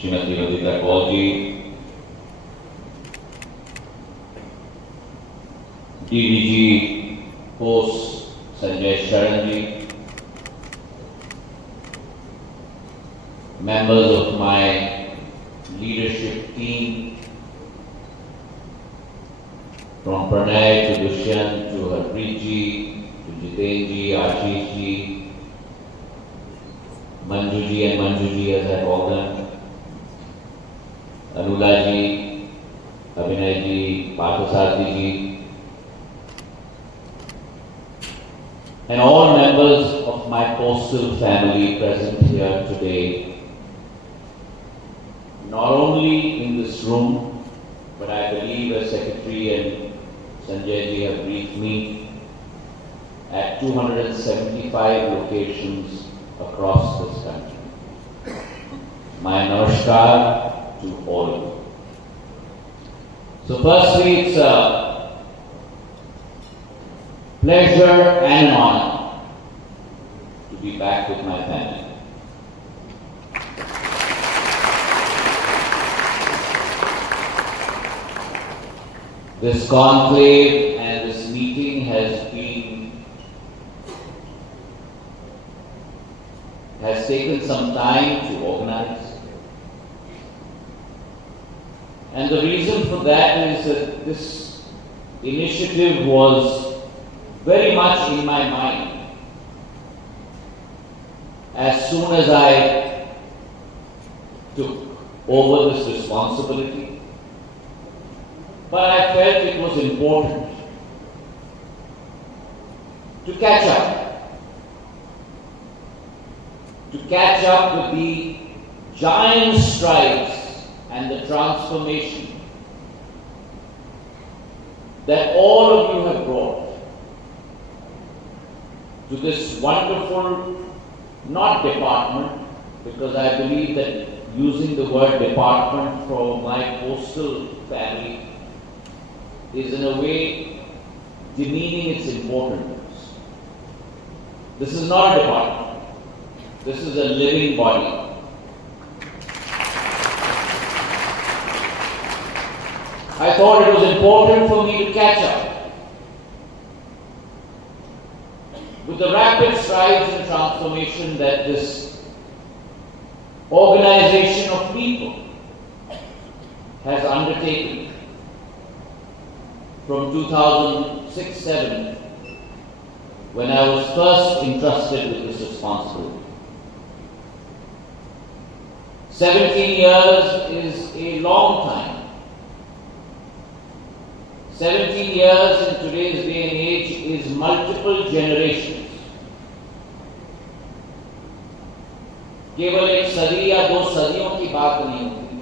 Srimati Radhika Kaulji, DDG Post Sanjay Sharanji, members of my leadership team, from Pranay to Dushyant to Harpreet ji, to Jiten ji, Ashish ji, Manju ji and Manju ji as I call them, Anula ji, Abhinay ji, Parthasarthi ji, and all members of my postal family present here today, not only in this room, but I believe as Secretary and Sanjay ji have briefed me, at 275 locations across this country. My namaskar to all of you. So firstly, it's a pleasure and an honor to be back with my family. This conclave and this meeting has taken some time to organize. And the reason for that is that this initiative was very much in my mind as soon as I took over this responsibility. But I felt it was important to catch up with the giant strides and the transformation that all of you have brought to this wonderful, not department, because I believe that using the word department for my postal family is in a way demeaning its importance. This is not a department. This is a living body. I thought it was important for me to catch up with the rapid strides and transformation that this organization of people has undertaken from 2006-07, when I was first entrusted with this responsibility. 17 years is a long time. 17 years in today's day and age is multiple generations. केवल एक सदी या दो सदियों की बात नहीं होती,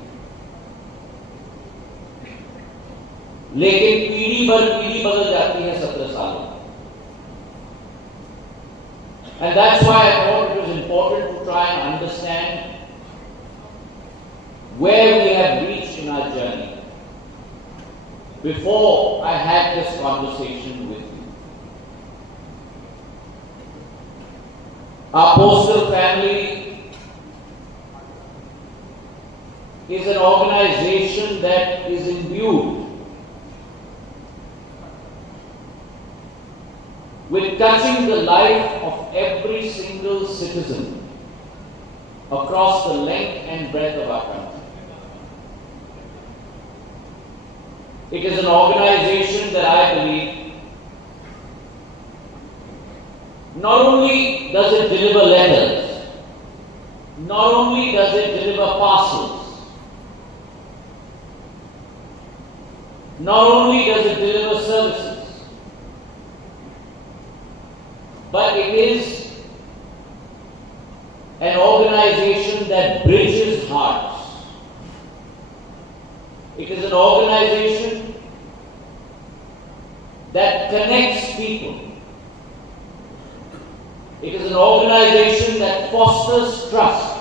लेकिन पीढ़ी भर पीढ़ी बदल जाती है 17 सालों में. And that's why I thought it was important to try and understand where we have reached in our journey before I had this conversation with you. Our postal family is an organization that is imbued with touching the life of every single citizen across the length and breadth of our country. It is an organization that I believe not only does it deliver letters, not only does it deliver parcels, not only does it deliver services, but it is an organization that bridges hearts. It is an organization that connects people. It is an organization that fosters trust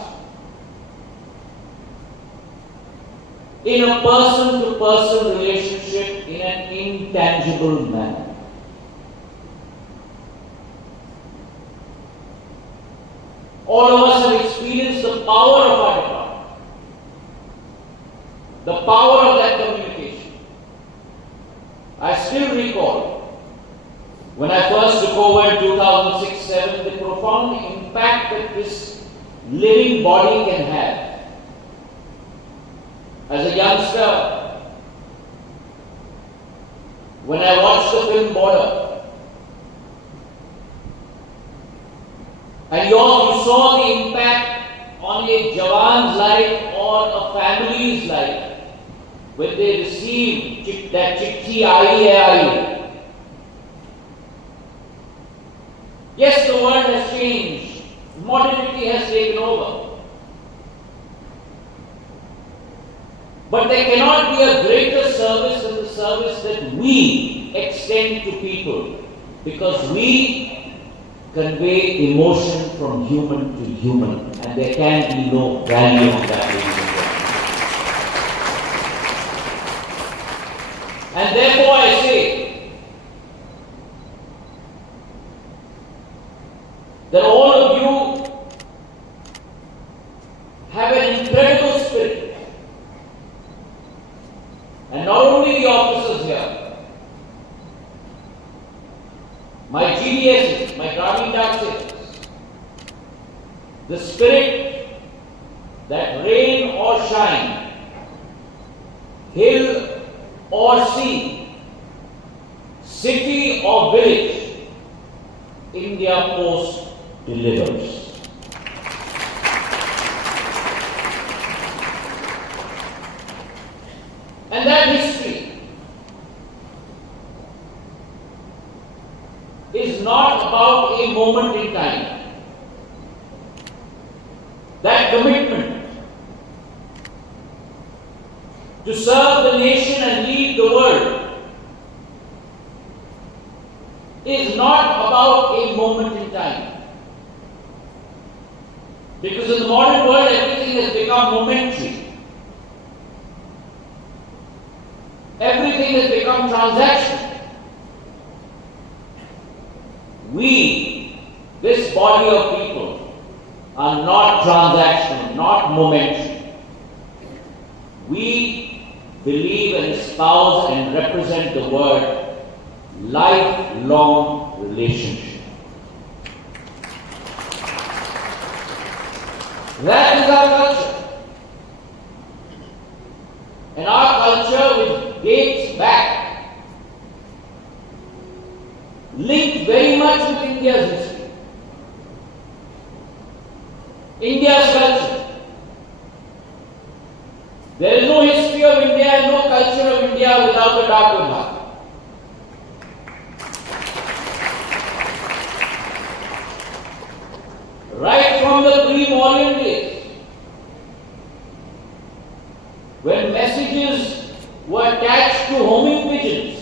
in a person-to-person relationship in an intangible manner. All of us have experienced the power of our department. power of that communication. I still recall when I first took over in 2006-07, the profound impact that this living body can have. As a youngster, when I watched the film Border, and you saw the impact on a Jawan's life or a family's life when they received that chitti aayi hai aayi. Yes, the world has changed. Modernity has taken over. But there cannot be a greater service than the service that we extend to people, because we convey emotion from human to human, and there can be no value of that, ladies and gentlemen. And therefore I say that all of you have an incredible spirit. And not only the officers here, my GDSs, my Gramin Dak Sales, the spirit that rain or shine, hill or sea, city or village, India Post delivers. And that history is not about a moment in time. That commitment to serve the nation and lead the world is not about a moment in time. Because in the modern world, everything has become momentary. Everything has become transactional. We, this body of people, are not transactional, not momentary. We believe and espouse and represent the word lifelong relationship. That is our culture. And our culture, which dates back, linked very much with India's history. India's culture. There is no history of India and no culture of India without the Dak Vibhag. Right from the pre-Mauryan days, when messages were attached to homing pigeons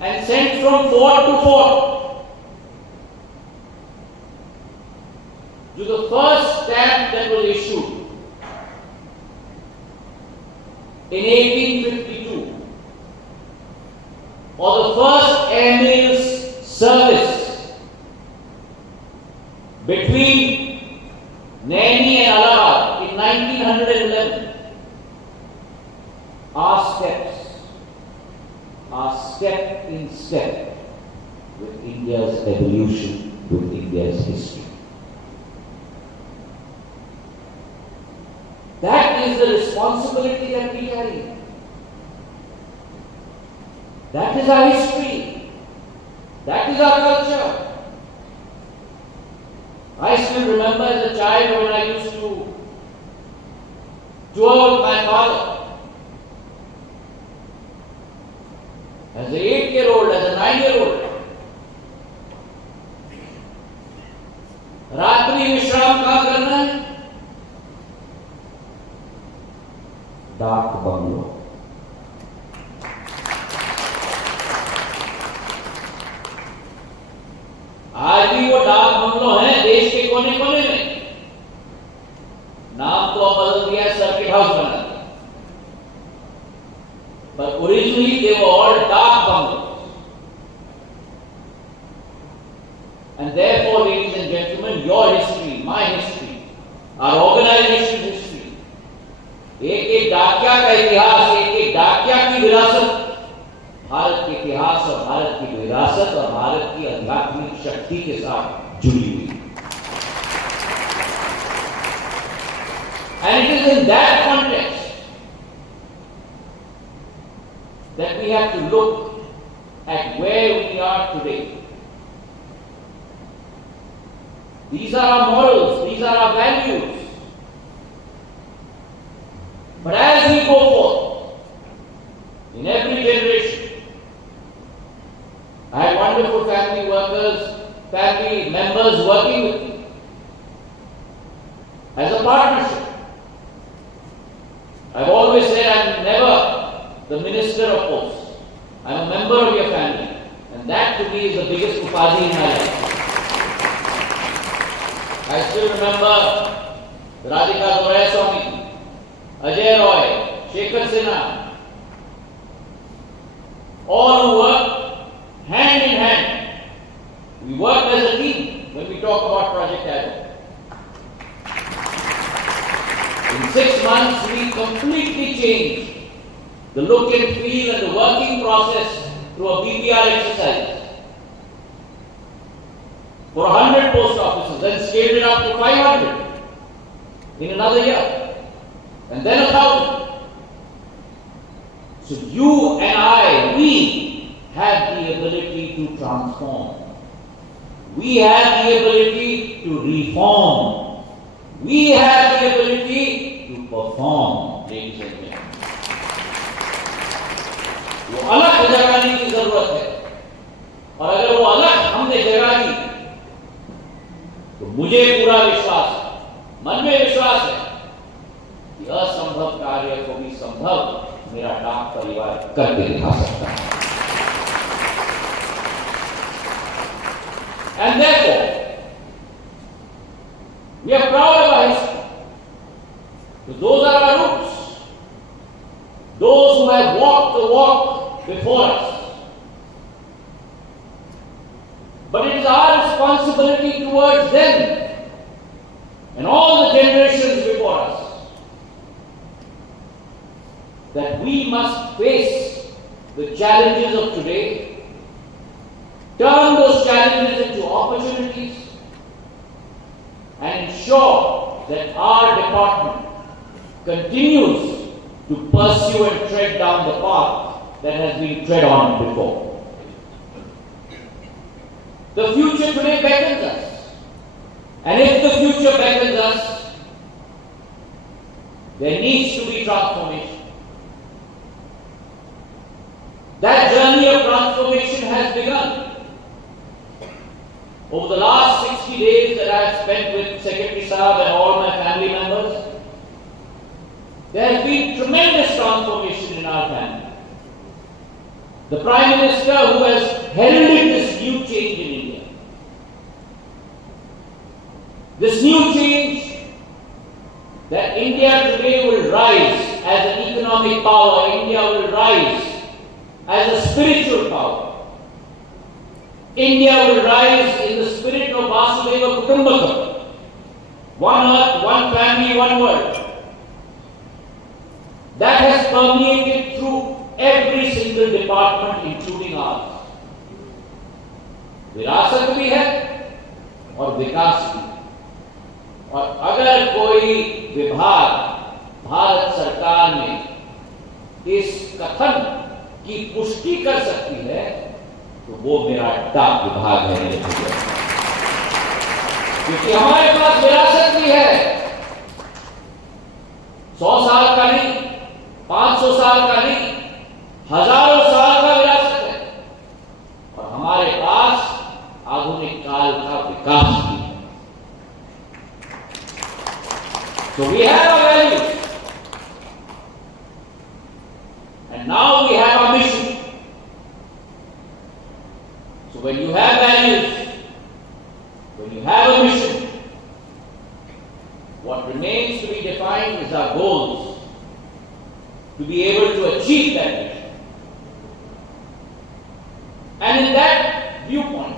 and sent from fort to fort, to the first stamp that was issued in 1852, or the first airmail service between Naini and Allahabad in 1911, our steps are step in step with India's evolution, with India's history. That is the responsibility that we carry. That is our history. That is our culture. I still remember as a child when I used to tour with my father. As an 8-year-old, as a 9-year-old. रात्रि विश्राम कहाँ करना है? डाक bungalow. आज भी वो डाक बंगलो है देश के कोने कोने में. नाम तो अब बदल दिया, सर्किट हाउस बना दिया. But originally they were all dark bungalows. And therefore, ladies and gentlemen, your history, my history, our organization's history, एक एक का इतिहास, एक एक डाकिया की विरासत, भारत के इतिहास और भारत की विरासत और भारत की आध्यात्मिक शक्ति के साथ जुड़ी हुई। And it is in that context that we have to look at where we are today. These are our morals, these are our values. But as we go forth, in every generation, I have wonderful family workers, family members working with me as a partnership. I've always said I'm never the minister of posts. I'm a member of your family. And that to me is the biggest upadhi in my life. I still remember Radhika Dorayaswamy, Ajay Roy, Shekhar Sinha, all who work hand in hand. We work as a team when we talk about Project Arrow. In 6 months, we completely changed the look and feel and the working process through a BPR exercise for 100 post offices, then scaled it up to 500 in another year, and then 1,000. So you and I, we have the ability to transform. We have the ability to reform. We have the ability to perform, ladies and gentlemen. वो अलग जगाने की जरूरत है, और अगर वो अलग हमने जगा दी, तो मुझे पूरा विश्वास है, मन में विश्वास है कि असंभव कार्य को भी संभव मेरा डाक परिवार करके दिखा सकता है. And therefore, we are proud of our history. So those are our roots. Those who have walked the walk before us. But it is our responsibility towards them and all the generations before us that we must face the challenges of today, turn those challenges into opportunities, and ensure that our department continues to pursue and tread down the path that has been tread on before. The future today beckons us. And if the future beckons us, there needs to be transformation. That journey of transformation has begun. Over the last 60 days that I have spent with Secretary Saab and all my family members, there has been tremendous transformation in our family. The Prime Minister who has heralded this new change in India. This new change that India today will rise as an economic power, India will rise as a spiritual power. India will rise in the spirit of Vasudeva Kutumbakam. One earth, one family, one world. That has permeated through every single department, including ours. विरासत भी है और विकास भी. और अगर कोई विभाग भारत सरकार में इस कथन की पुष्टि कर सकती है, तो वो मेरा डाक विभाग है. क्योंकि हमारे पास विरासत भी है. 100 साल का नहीं, 500 साल का नहीं, हजारों साल का विरासत है. और हमारे पास आधुनिक काल का विकास भी है. So we have our values. And now we have our mission. So when you have values, when you have a mission, what remains to be defined is our goals to be able to achieve that mission. And in that viewpoint,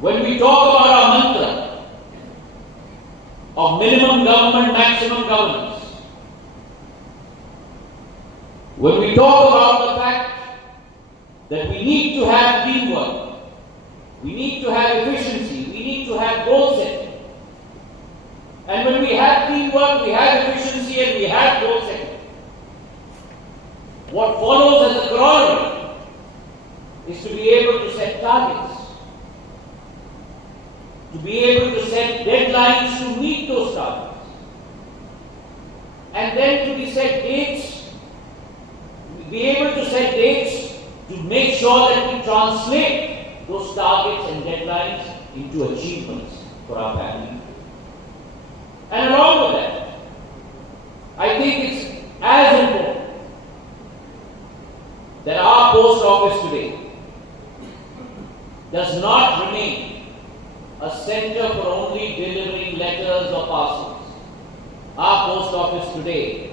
when we talk about our mantra of minimum government, maximum governance, When we talk about the fact that we need to have teamwork, we need to have efficiency, we need to have goal setting. And when we have teamwork, we have efficiency and we have goal setting. What follows as a corollary is to be able to set targets, to be able to set deadlines to meet those targets, and then to be able to set dates to make sure that we translate those targets and deadlines into achievements for our family. And along with that, I think it's as important that our post office today does not remain a center for only delivering letters or parcels. Our post office today,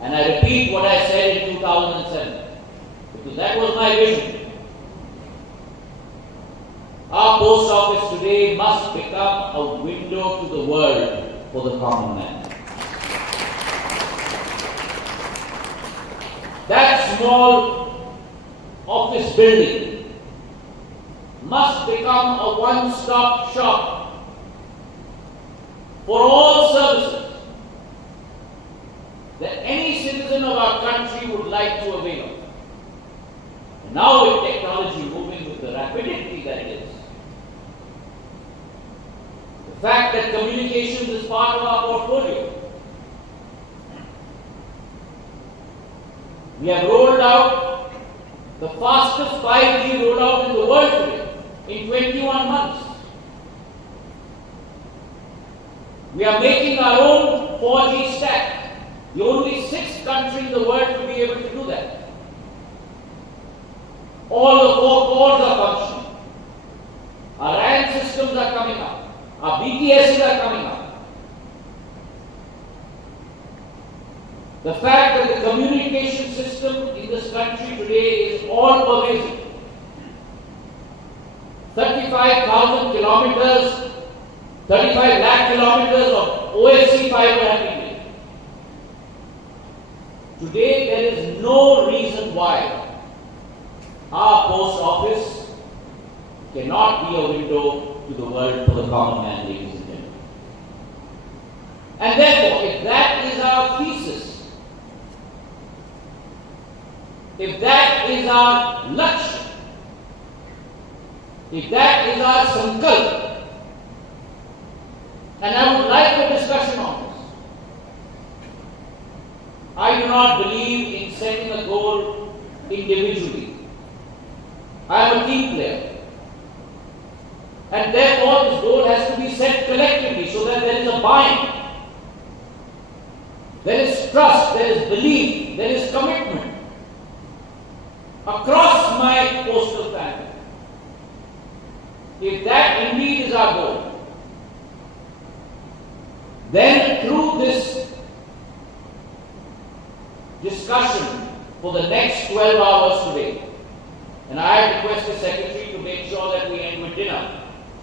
and I repeat what I said in 2007, because that was my vision. Our post office today must become a window to the world for the common man. That small office building must become a one-stop shop for all services that any citizen of our country would like to avail of. And now with technology moving with the rapidity that it is, the fact that communications is part of our portfolio, we have rolled out the fastest 5G rollout in the world today in 21 months. We are making our own 4G stack. The only 6th country in the world to be able to do that. All the 4 cores are functioning. Our RAN systems are coming up. Our BTSs are coming up. The fact that the communication system in this country today is all pervasive. 35,000 kilometers, 35 lakh kilometers of OFC fiber have been made. Today, there is no reason why our post office cannot be a window to the world for the common man, ladies and gentlemen. And therefore, if that is our thesis, if that is our lakshya, if that is our sankalp, and I would like a discussion on this. I do not believe in setting a goal individually. I am a team player. And therefore, this goal has to be set collectively so that there is a buy-in. There is trust, there is belief, there is commitment across my postal family. If that indeed is our goal, then through this discussion for the next 12 hours today, and I have requested the Secretary to make sure that we end with dinner,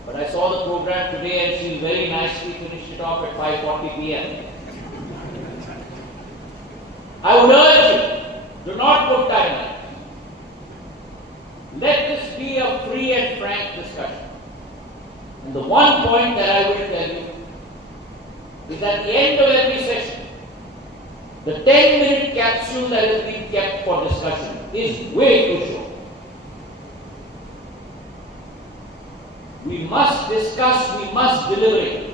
but I saw the program today and she very nicely finished it off at 5:40 p.m. I would urge you, do not put time. Let this be a free and frank discussion. And the one point that I will tell you is at the end of every session, the 10-minute capsule that has been kept for discussion is way too short. We must discuss, we must deliberate.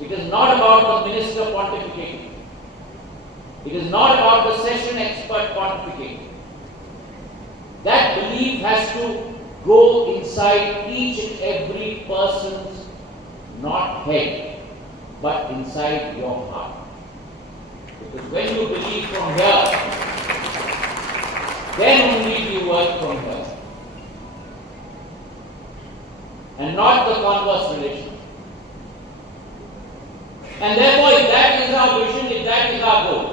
It is not about the minister pontificating. It is not about the session expert pontificating. That belief has to go inside each and every person's, not head, but inside your heart. Because when you believe from here, then only you work from here. And not the converse relation. And therefore, if that is our vision, if that is our goal,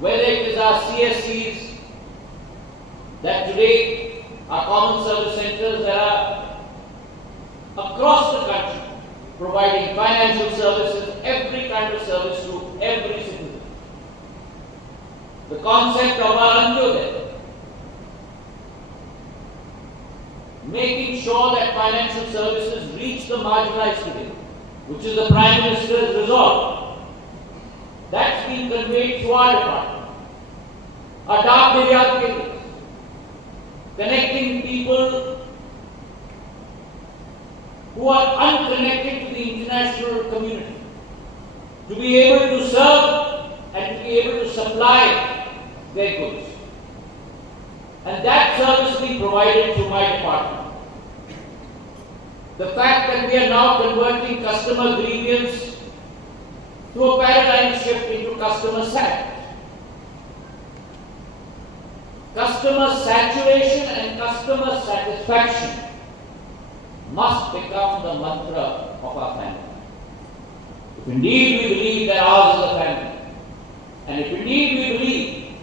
whether it is our CSCs, that today our common service centers that are across the country providing financial services, every kind of service to every citizen. the concept of our Antyodaya, making sure that financial services reach the marginalized today, which is the Prime Minister's resolve. That's been conveyed through our department. Our dark Niryat Kendras, connecting people who are unconnected to the international community, to be able to serve and to be able to supply their goods. And that service will be provided through my department. The fact that we are now converting customer grievance to a paradigm shift into customer sat. Customer saturation and customer satisfaction must become the mantra of our family. If indeed we believe that ours is a family, and if indeed we believe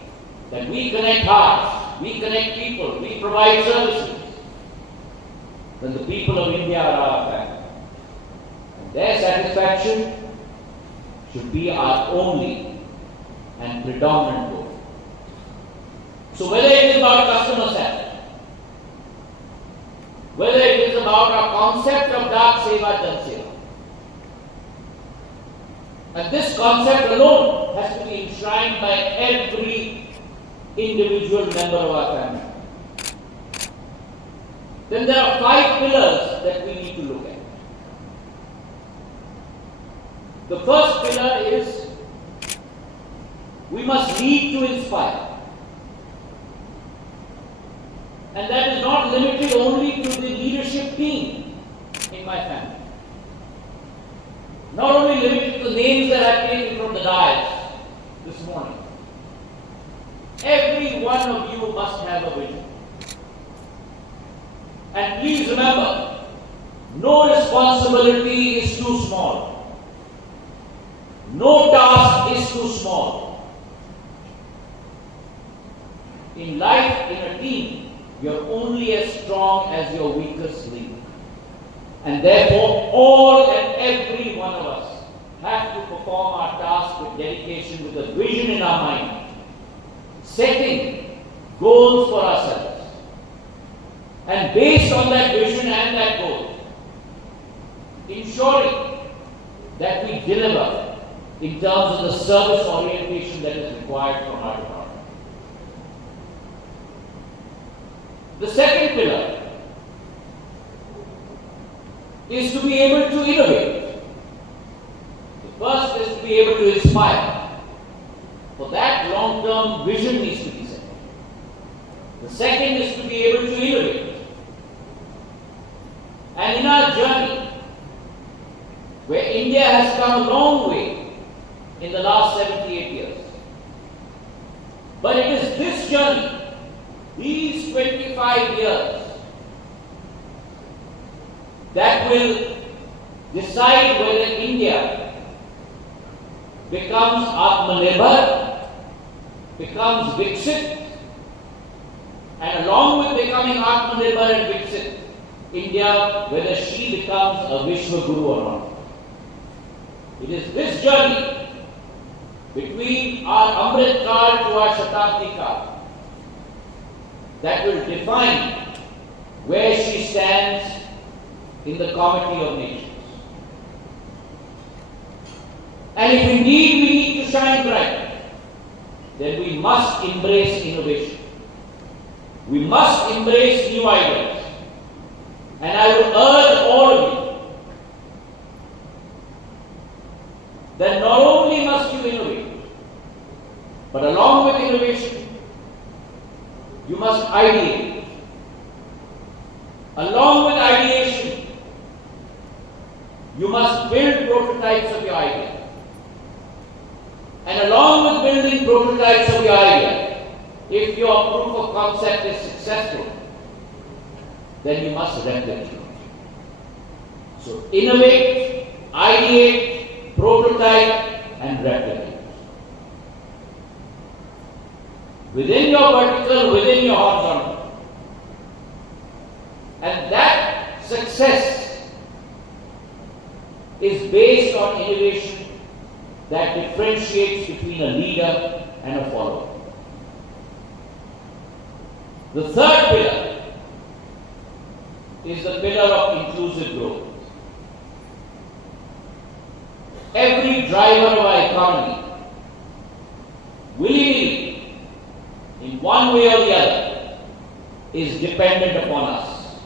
that we connect hearts, we connect people, we provide services, then the people of India are our family. And their satisfaction should be our only and predominant goal. So whether it is about customer sat, whether it is about our concept of Dak Seva Jan Seva, and this concept alone has to be enshrined by every individual member of our family. Then there are 5 pillars that we need to look at. The first pillar is we must lead to inspire. And that is not limited only to the leadership team in my family. Not only limited to the names that I've taken from the dais this morning. Every one of you must have a vision. And please remember, no responsibility is too small. No task is too small. In life, in a team, you're only as strong as your weakest link. And therefore, all and every one of us have to perform our task with dedication, with a vision in our mind, setting goals for ourselves. And based on that vision and that goal, ensuring that we deliver in terms of the service orientation that is required from our department. The second pillar is to be able to innovate. The first is to be able to inspire. For that, long-term vision needs to be set. The second is to be able to innovate. And in our journey, where India has come a long way in the last 78 years, but it is this journey, these 25 years, that will decide whether India becomes Atmanirbhar, becomes Viksit, and along with becoming Atmanirbhar and Viksit, India, whether she becomes a Vishwa Guru or not. It is this journey between our Amrit Kaal to our Shatabdi Kaal that will define where she stands in the comity of nations. And if indeed we need to shine bright, then we must embrace innovation. We must embrace new ideas. And I would urge all of you that not only must you innovate, but along with innovation, you must ideate. Along with ideation, you must build prototypes of your idea. And along with building prototypes of your idea, if your proof of concept is successful, then you must replicate. So innovate, ideate, prototype, and replicate. Within your vertical, within your horizontal. And that success is based on innovation that differentiates between a leader and a follower. The third pillar is the pillar of inclusive growth. Every driver of our economy, willy-nilly, in one way or the other, is dependent upon us.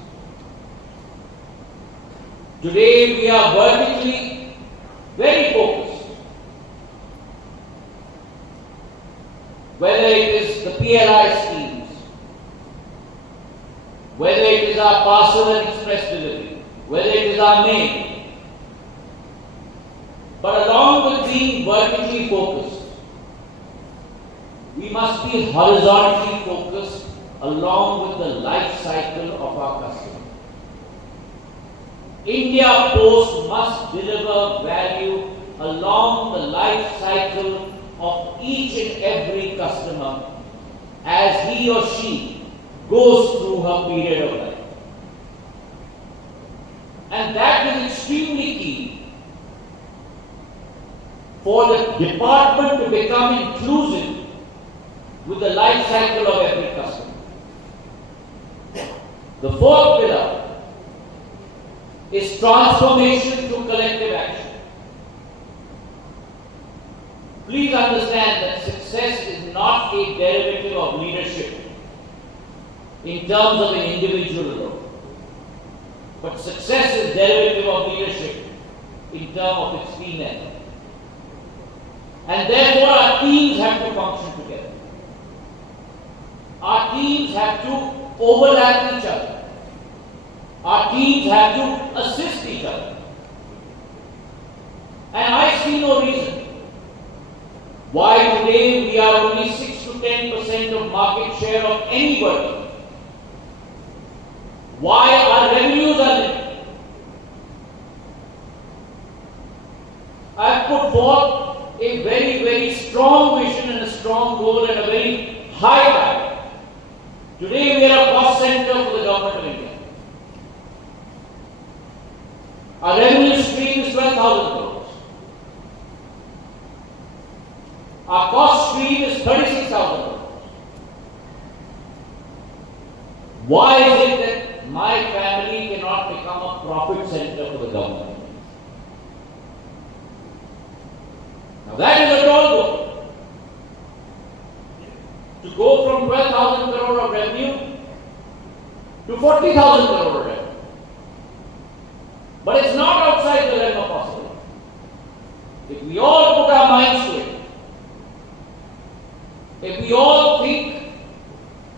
Today we are vertically very focused. Whether it is the PLI schemes, whether it is our parcel and express delivery, whether it is our mail. But along with being vertically focused, we must be horizontally focused along with the life cycle of our customer. India Post must deliver value along the life cycle of each and every customer as he or she goes through her period of life. And that is extremely key for the department to become inclusive with the life cycle of every customer. The fourth pillar is transformation through collective action. Please understand that success is not a derivative of leadership in terms of an individual alone, but success is derivative of leadership in terms of its team effort. And therefore our teams have to function together. Our teams have to overlap each other. Our teams have to assist each other. And I see no reason why today we are only 6 to 10% of market share of any vertical. Why our revenues are limited. I have put forth a very, very strong vision and a strong goal and a very high target. Today we are a cost center for the government of India. Our revenue stream is 12,000 crores. Our cost stream is 36,000 crores. Why is it that my family cannot become a profit center for the government? Now that is a tall goal. To go from 12,000 crore of revenue to 40,000 crore of revenue. But it's not outside the realm of possibility. If we all put our minds to it, if we all think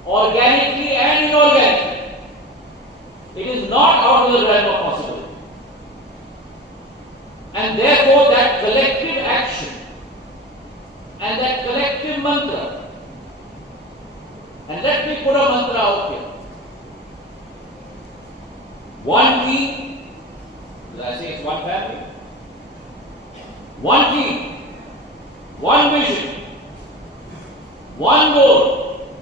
organically and inorganically, it is not out of the realm of possibility. And therefore that collective action and that collective mantra, and let me put a mantra out here. One team, did I say it's one family? One team, one vision, one goal,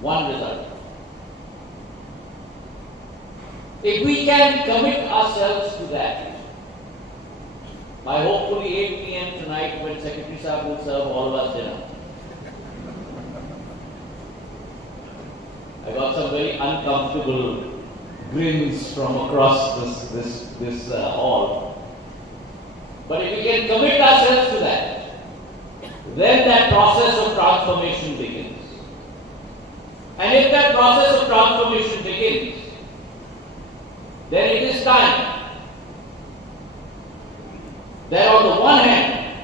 one result. If we can commit ourselves to that, by hopefully 8 p.m. tonight when Secretary Sahib will serve all of us dinner, I got some very uncomfortable grins from across this hall. But if we can commit ourselves to that, then that process of transformation begins. And if that process of transformation begins, then it is time that on the one hand,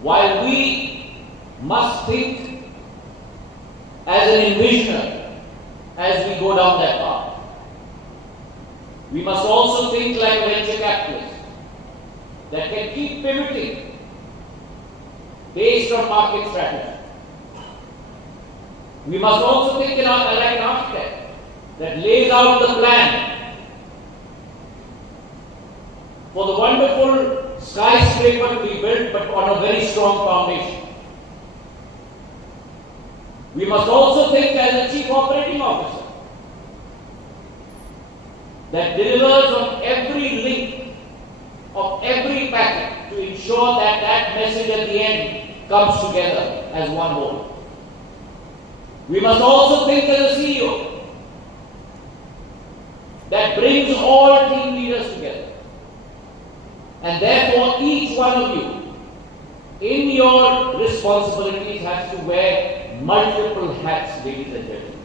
while we must think as an envisioner as we go down that path, we must also think like a venture capitalist that can keep pivoting based on market strategy. We must also think like an architect that lays out the plan for the wonderful skyscraper to be built, but on a very strong foundation. We must also think as a chief operating officer that delivers on every link of every packet to ensure that that message at the end comes together as one whole. We must also think as a CEO that brings all team leaders together. And therefore, each one of you in your responsibilities has to wear multiple hats, ladies and gentlemen.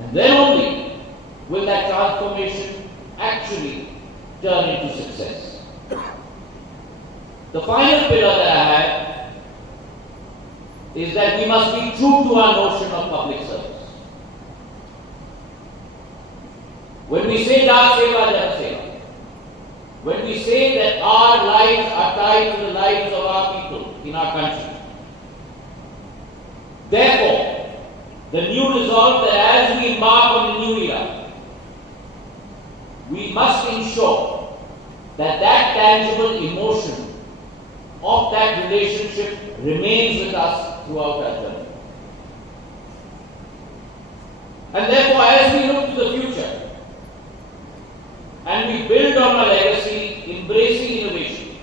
And then only will that transformation actually turn into success. The final pillar that I have is that we must be true to our notion of public service. When we say Da Seva, Jana Seva, when we say that our lives are tied to the lives of our people in our country, therefore, the new resolve that as we embark on the new era, we must ensure that that tangible emotion of that relationship remains with us throughout our journey. And therefore, as we look to the future and we build on our legacy, embracing innovation,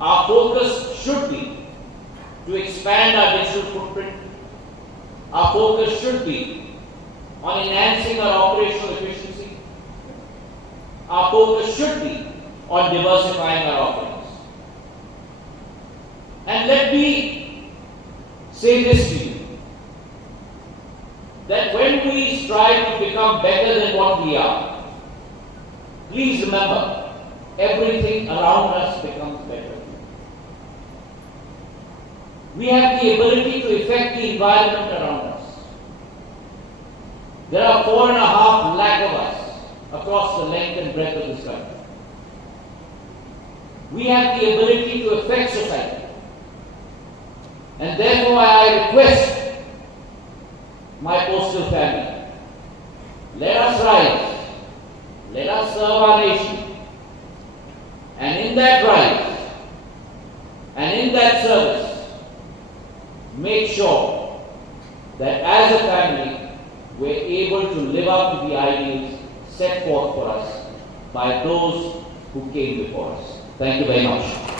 our focus should be to expand our digital footprint. Our focus should be on enhancing our operational efficiency. Our focus should be on diversifying our offerings. And let me say this to you, that when we strive to become better than what we are, please remember, everything around us becomes better. We have the ability to affect the environment around us. There are 4.5 lakh of us across the length and breadth of this country. We have the ability to affect society. And therefore I request my postal family, let us rise, let us serve our nation, and in that rise, and in that service, make sure that as a family, we're able to live up to the ideals set forth for us by those who came before us. Thank you very much.